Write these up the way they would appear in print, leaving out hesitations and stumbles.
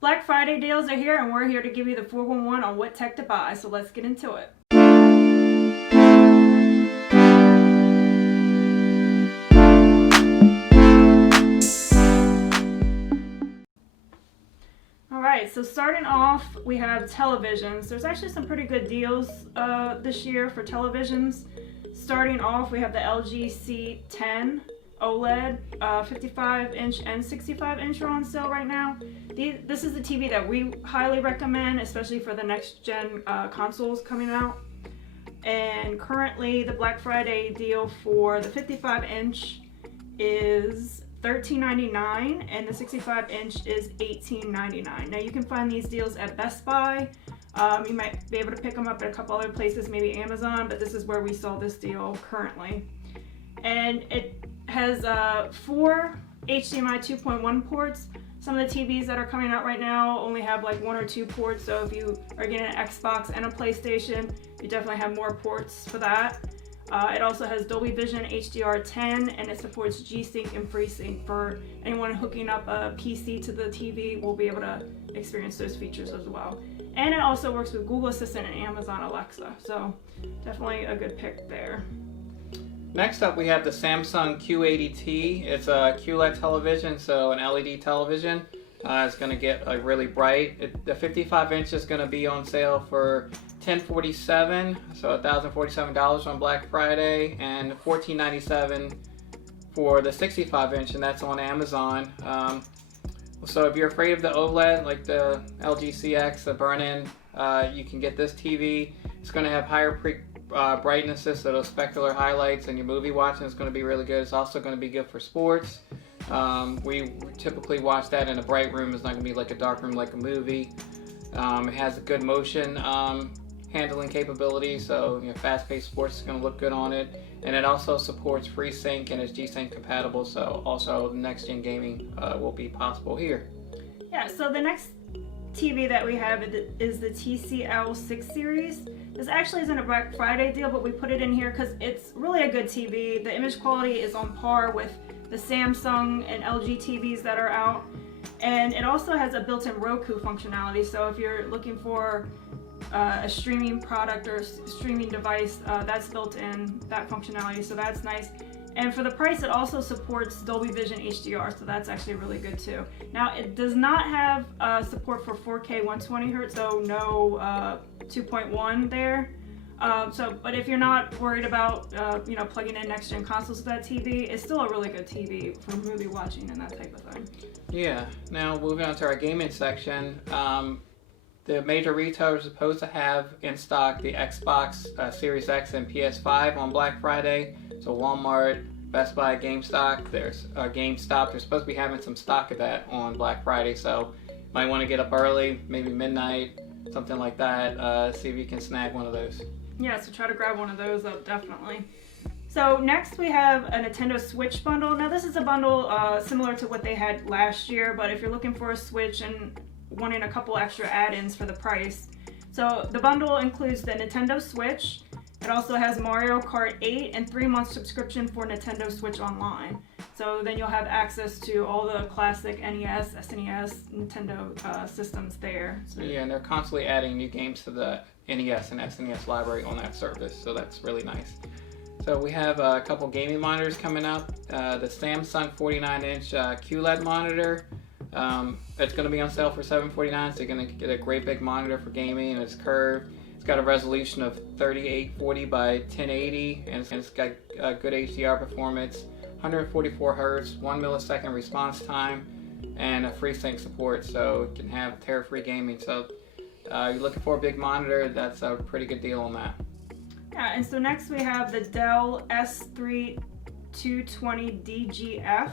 Black Friday deals are here, and we're here to give you the 411 on what tech to buy, so let's get into it. Alright, so starting off, we have televisions. There's actually some pretty good deals this year for televisions. Starting off, we have the LG C10 OLED, 55-inch and 65-inch are on sale right now. This is the TV that we highly recommend, especially for the next-gen consoles coming out. And currently, the Black Friday deal for the 55-inch is $13.99 and the 65-inch is $18.99. Now, you can find these deals at Best Buy. You might be able to pick them up at a couple other places, maybe Amazon, but this is where we saw this deal currently. And it has 4 HDMI 2.1 ports. Some of the TVs that are coming out right now only have like 1 or 2 ports, so if you are getting an Xbox and a PlayStation, you definitely have more ports for that. It also has Dolby Vision HDR10, and it supports G-Sync and FreeSync. For anyone hooking up a PC to the TV, will be able to experience those features as well. And it also works with Google Assistant and Amazon Alexa, so definitely a good pick there. Next up, we have the Samsung Q80T. It's a QLED television, so an LED television. It's going to get really bright. The 55-inch is going to be on sale for $1,047, so $1,047 on Black Friday, and $1,497 for the 65-inch, and that's on Amazon. So if you're afraid of the OLED, like the LG CX, the burn-in, you can get this TV. It's going to have higher brightnesses, so those specular highlights, and your movie watching is going to be really good. It's also going to be good for sports. We typically watch that in a bright room. It's not going to be like a dark room like a movie. It has a good motion handling capability, so fast-paced sports is going to look good on it. And it also supports FreeSync and is G-Sync compatible, so also next-gen gaming will be possible here. Yeah, so the next TV that we have is the TCL 6 series. This actually isn't a Black Friday deal, but we put it in here because it's really a good TV. The image quality is on par with the Samsung and LG TVs that are out. And it also has a built-in Roku functionality, so if you're looking for a streaming product or streaming device, that's built in, that functionality, so that's nice. And for the price, it also supports Dolby Vision HDR, so that's actually really good too. Now, it does not have support for 4K 120Hz, so no 2.1 there. But if you're not worried about plugging in next-gen consoles to that TV, it's still a really good TV for movie watching and that type of thing. Yeah. Now moving on to our gaming section, the major retailers are supposed to have in stock the Xbox Series X and PS5 on Black Friday. So Walmart, Best Buy, GameStop, they're supposed to be having some stock of that on Black Friday. So you might want to get up early, maybe midnight, something like that. See if you can snag one of those. Yeah, so try to grab one of those up, definitely. So next we have a Nintendo Switch bundle. Now this is a bundle similar to what they had last year, but if you're looking for a Switch and wanting a couple extra add-ins for the price. So the bundle includes the Nintendo Switch. It also has Mario Kart 8 and 3-month subscription for Nintendo Switch Online. So then you'll have access to all the classic NES, SNES, Nintendo systems there. So yeah, and they're constantly adding new games to the NES and SNES library on that service, so that's really nice. So we have a couple gaming monitors coming up. The Samsung 49-inch QLED monitor. It's going to be on sale for $749, so you're going to get a great big monitor for gaming, and it's curved. It's got a resolution of 3840 by 1080, and it's got good HDR performance, 144 Hz, 1 millisecond response time, and a FreeSync support, so it can have tear-free gaming. So you're looking for a big monitor, that's a pretty good deal on that. Yeah, and so next we have the Dell S3 220DGF,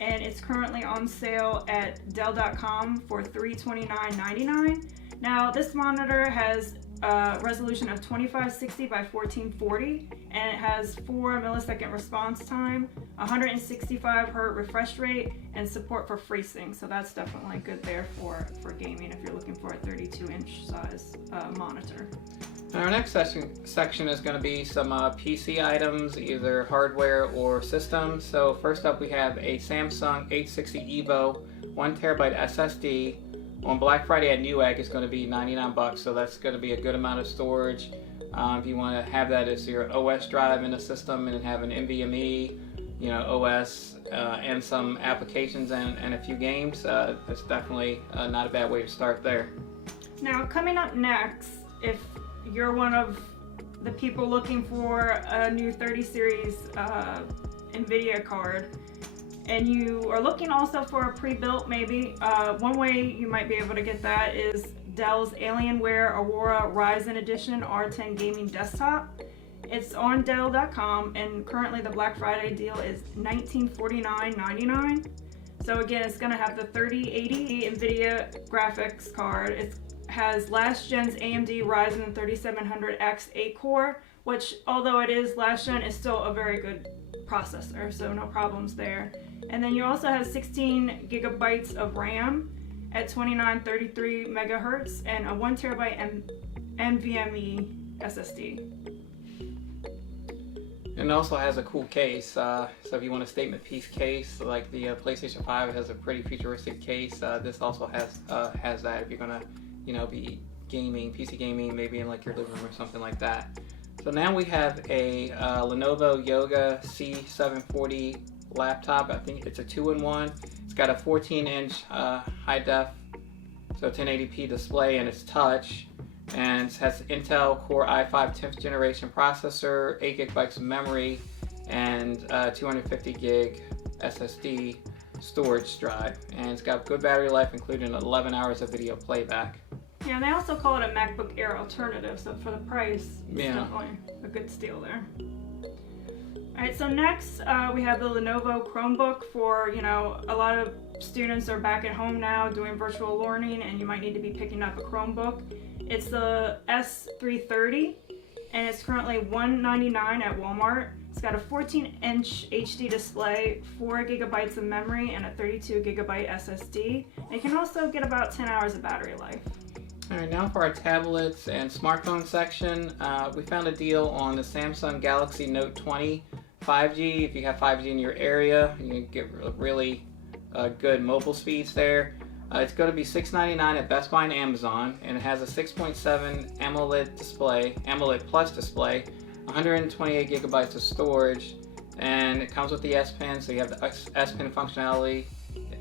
and it's currently on sale at Dell.com for $329.99. Now, this monitor has a resolution of 2560 by 1440, and it has 4 millisecond response time, 165 Hz refresh rate, and support for FreeSync. So that's definitely good there for gaming if you're looking for a 32-inch size monitor. Our next section is going to be some PC items, either hardware or systems. So first up we have a Samsung 860 EVO 1TB SSD On Black Friday at Newegg, it's going to be 99 bucks, so that's going to be a good amount of storage. If you want to have that as your OS drive in the system and have an NVMe, OS and some applications and a few games, that's definitely not a bad way to start there. Now, coming up next, if you're one of the people looking for a new 30 series NVIDIA card, and you are looking also for a pre-built maybe, one way you might be able to get that is Dell's Alienware Aurora Ryzen Edition R10 Gaming Desktop. It's on Dell.com, and currently the Black Friday deal is $1949.99. So again, it's going to have the 3080 NVIDIA graphics card. It has last gen's AMD Ryzen 3700X 8-core, which although it is last gen, is still a very good processor, so no problems there. And then you also have 16 gigabytes of RAM at 2933 megahertz and a 1 terabyte NVMe SSD. And it also has a cool case, so if you want a statement piece case, like the PlayStation 5 has a pretty futuristic case, this also has that if you're gonna, be gaming, PC gaming, maybe in like your living room or something like that. So now we have a Lenovo Yoga C740 laptop. I think it's a 2-in-1. It's got a 14-inch high def, so 1080p display, and it's touch. And it has Intel Core i5 10th generation processor, 8 gigabytes of memory, and 250 gig SSD storage drive. And it's got good battery life, including 11 hours of video playback. Yeah, and they also call it a MacBook Air alternative, so for the price, it's definitely a good steal there. Alright, so next we have the Lenovo Chromebook for, a lot of students are back at home now doing virtual learning, and you might need to be picking up a Chromebook. It's the S330, and it's currently $199 at Walmart. It's got a 14-inch HD display, 4 gigabytes of memory, and a 32 gigabyte SSD. And it can also get about 10 hours of battery life. Alright, now for our tablets and smartphone section, we found a deal on the Samsung Galaxy Note 20 5G. If you have 5G in your area, you can get really good mobile speeds there. It's going to be $699 at Best Buy and Amazon, and it has a 6.7 AMOLED Plus display, 128 gigabytes of storage, and it comes with the S Pen, so you have the S Pen functionality,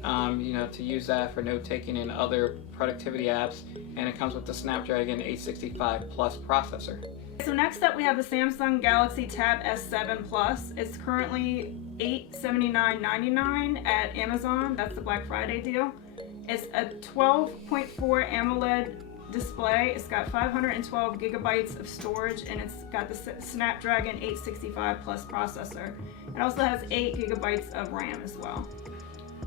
to use that for note taking and other productivity apps, and it comes with the Snapdragon 865 Plus processor. So next up we have the Samsung Galaxy Tab S7 Plus. It's currently $879.99 at Amazon. That's the Black Friday deal. It's a 12.4 AMOLED display. It's got 512 gigabytes of storage, and it's got the Snapdragon 865 Plus processor. It also has 8 gigabytes of RAM as well.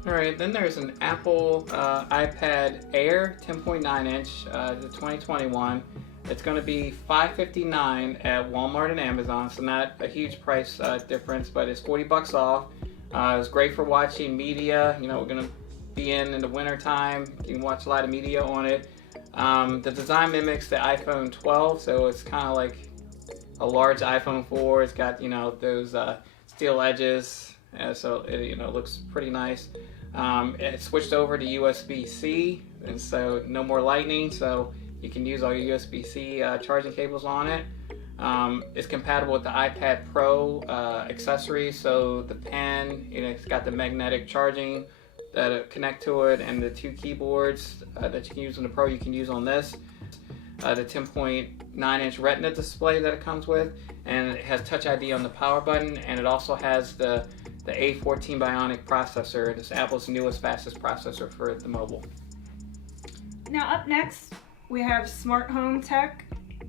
Alright, then there's an Apple iPad Air 10.9 inch, the 2021. It's going to be $559 at Walmart and Amazon, so not a huge price difference, but it's 40 bucks off. It's great for watching media. We're going to be in the winter time. You can watch a lot of media on it. The design mimics the iPhone 12, so it's kind of like a large iPhone 4. It's got those steel edges, so it looks pretty nice. It switched over to USB-C, and so no more Lightning, so you can use all your USB-C charging cables on it. It's compatible with the iPad Pro accessories, so the pen, it's got the magnetic charging that connect to it, and the 2 keyboards that you can use on the Pro you can use on this. The 10.9 inch Retina display that it comes with, and it has Touch ID on the power button, and it also has the A14 Bionic processor. It's Apple's newest, fastest processor for the mobile. Now up next, we have smart home tech.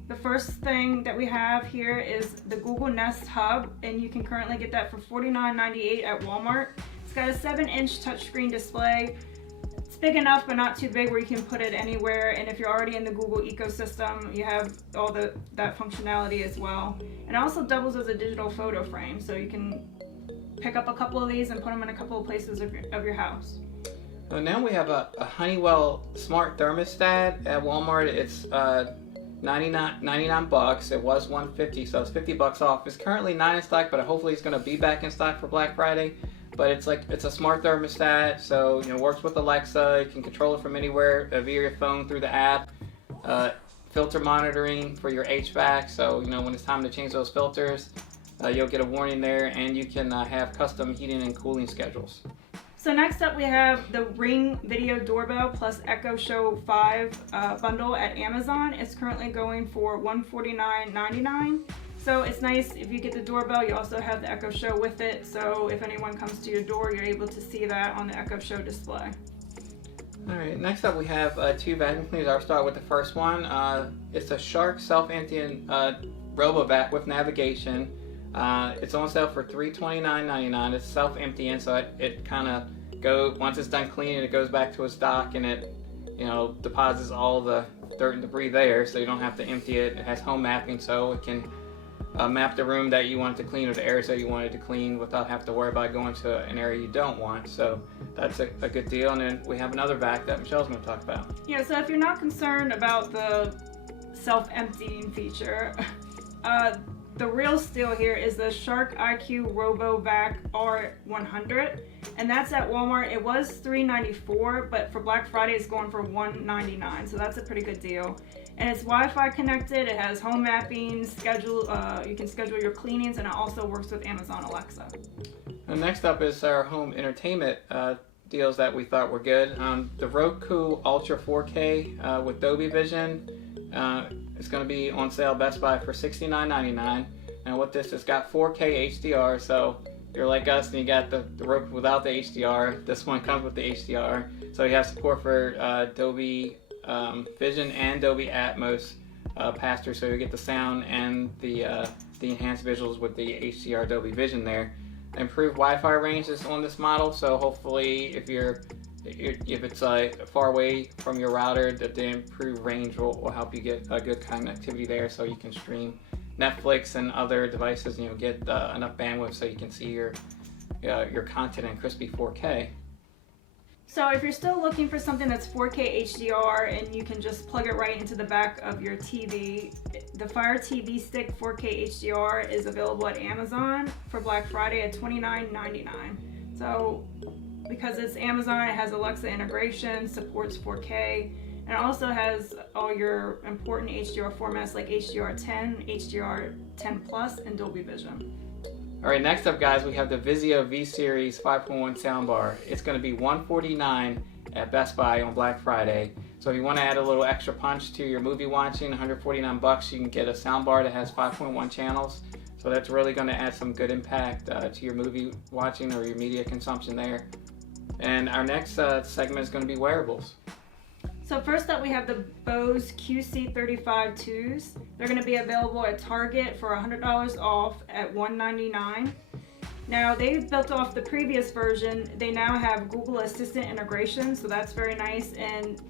The first thing that we have here is the Google Nest Hub, and you can currently get that for $49.98 at Walmart. It's got a 7-inch touchscreen display. It's big enough but not too big where you can put it anywhere, and if you're already in the Google ecosystem, you have all that functionality as well. And it also doubles as a digital photo frame, so you can pick up a couple of these and put them in a couple of places of your house. So now we have a Honeywell smart thermostat at Walmart. It's 99 bucks. It was $150, so it's 50 bucks off. It's currently not in stock, but hopefully it's going to be back in stock for Black Friday. but it's a smart thermostat, so works with Alexa. You can control it from anywhere via your phone through the app. Filter monitoring for your HVAC, so when it's time to change those filters, you'll get a warning there, and you can have custom heating and cooling schedules. So next up we have the Ring Video Doorbell plus Echo Show 5 bundle at Amazon. It's currently going for $149.99. So it's nice if you get the doorbell, you also have the Echo Show with it. So if anyone comes to your door, you're able to see that on the Echo Show display. Alright, next up we have two vacuum cleaners. I'll start with the first one. It's a Shark self-emptying RoboVac with navigation. It's on sale for $329.99. It's self-emptying, so it kind of goes, once it's done cleaning, it goes back to its dock, and it deposits all the dirt and debris there, so you don't have to empty it. It has home mapping, so it can map the room that you want to clean or the areas that you wanted to clean without having to worry about going to an area you don't want. So that's a good deal. And then we have another vac that Michelle's going to talk about. Yeah, so if you're not concerned about the self-emptying feature, the real steal here is the Shark IQ RoboVac R100, and that's at Walmart. It was $394, but for Black Friday it's going for $199, so that's a pretty good deal. And it's Wi-Fi connected. It has home mapping, you can schedule your cleanings, and it also works with Amazon Alexa. And next up is our home entertainment deals that we thought were good. The Roku Ultra 4K with Dolby Vision. It's going to be on sale Best Buy for $69.99. And with this, it's got 4K HDR, so if you're like us and you got the Roku without the HDR, this one comes with the HDR. So you have support for Dolby Vision and Dolby Atmos pass-through, so you get the sound and the enhanced visuals with the HDR Dolby Vision there. Improved Wi-Fi range is on this model, so hopefully if it's far away from your router, the improved range will help you get a good connectivity there, so you can stream Netflix and other devices, get enough bandwidth so you can see your content in crispy 4K. So if you're still looking for something that's 4K HDR and you can just plug it right into the back of your TV, the Fire TV Stick 4K HDR is available at Amazon for Black Friday at $29.99. So because it's Amazon, it has Alexa integration, supports 4K, and it also has all your important HDR formats like HDR10, HDR10 Plus, and Dolby Vision. Alright, next up guys, we have the Vizio V-Series 5.1 soundbar. It's going to be $149 at Best Buy on Black Friday. So if you want to add a little extra punch to your movie watching, $149, you can get a soundbar that has 5.1 channels. So that's really going to add some good impact to your movie watching or your media consumption there. And our next segment is going to be wearables. So first up we have the Bose QC35-2s. They're going to be available at Target for $100 off at $199. Now they've built off the previous version. They now have Google Assistant integration, so that's very nice, and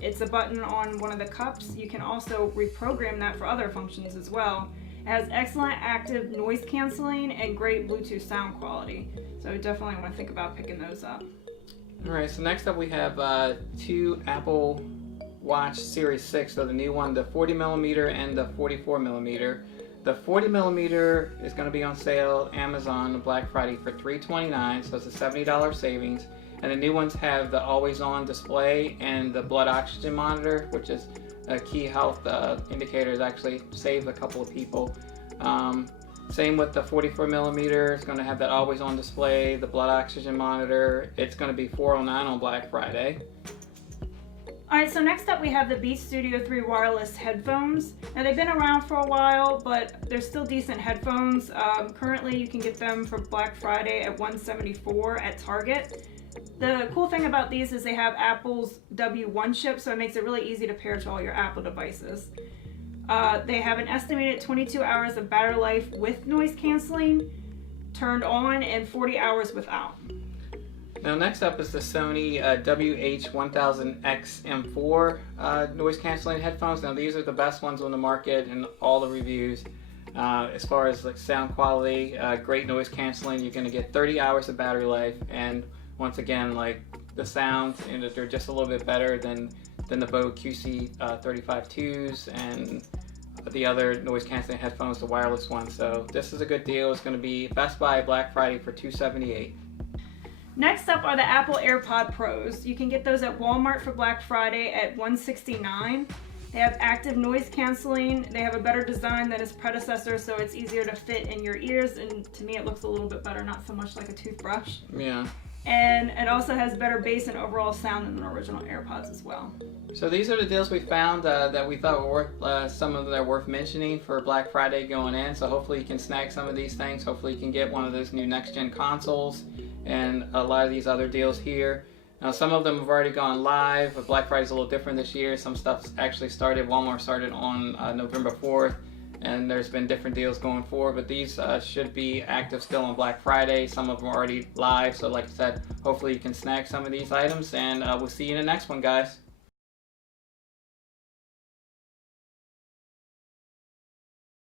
it's a button on one of the cups. You can also reprogram that for other functions as well. It has excellent active noise canceling and great Bluetooth sound quality, so definitely want to think about picking those up. Alright, so next up we have two Apple Watch Series 6, so the new one, the 40mm and the 44mm. The 40mm is going to be on sale Amazon on Black Friday for $329, so it's a $70 savings. And the new ones have the always-on display and the blood oxygen monitor, which is a key health indicator. It actually saved a couple of people. Same with the 44mm. It's going to have that always-on display, the blood oxygen monitor. It's going to be $409 on Black Friday. Alright, so next up we have the Beats Studio 3 wireless headphones. Now they've been around for a while, but they're still decent headphones. Currently you can get them for Black Friday at $174 at Target. The cool thing about these is they have Apple's W1 chip, so it makes it really easy to pair to all your Apple devices. They have an estimated 22 hours of battery life with noise canceling turned on and 40 hours without. Now next up is the Sony WH-1000X-M4 noise canceling headphones. Now these are the best ones on the market in all the reviews. As far as like sound quality, great noise canceling. You're going to get 30 hours of battery life, and once again, like the sounds, and they're just a little bit better than the Bose QC35-2s and the other noise canceling headphones, the wireless ones. So this is a good deal. It's going to be Best Buy Black Friday for $278. Next up are the Apple AirPod Pros. You can get those at Walmart for Black Friday at $169. They have active noise canceling. They have a better design than its predecessor, so it's easier to fit in your ears, and to me it looks a little bit better, not so much like a toothbrush. Yeah. And it also has better bass and overall sound than the original AirPods as well. So these are the deals we found that we thought were worth, some of them that are worth mentioning for Black Friday going in. So hopefully you can snag some of these things. Hopefully you can get one of those new next-gen consoles and a lot of these other deals here. Now some of them have already gone live, but Black Friday's a little different this year. Some stuff's actually started, Walmart started on November 4th, and there's been different deals going forward, but these should be active still on Black Friday. Some of them are already live, so like I said, hopefully you can snag some of these items, and we'll see you in the next one, guys.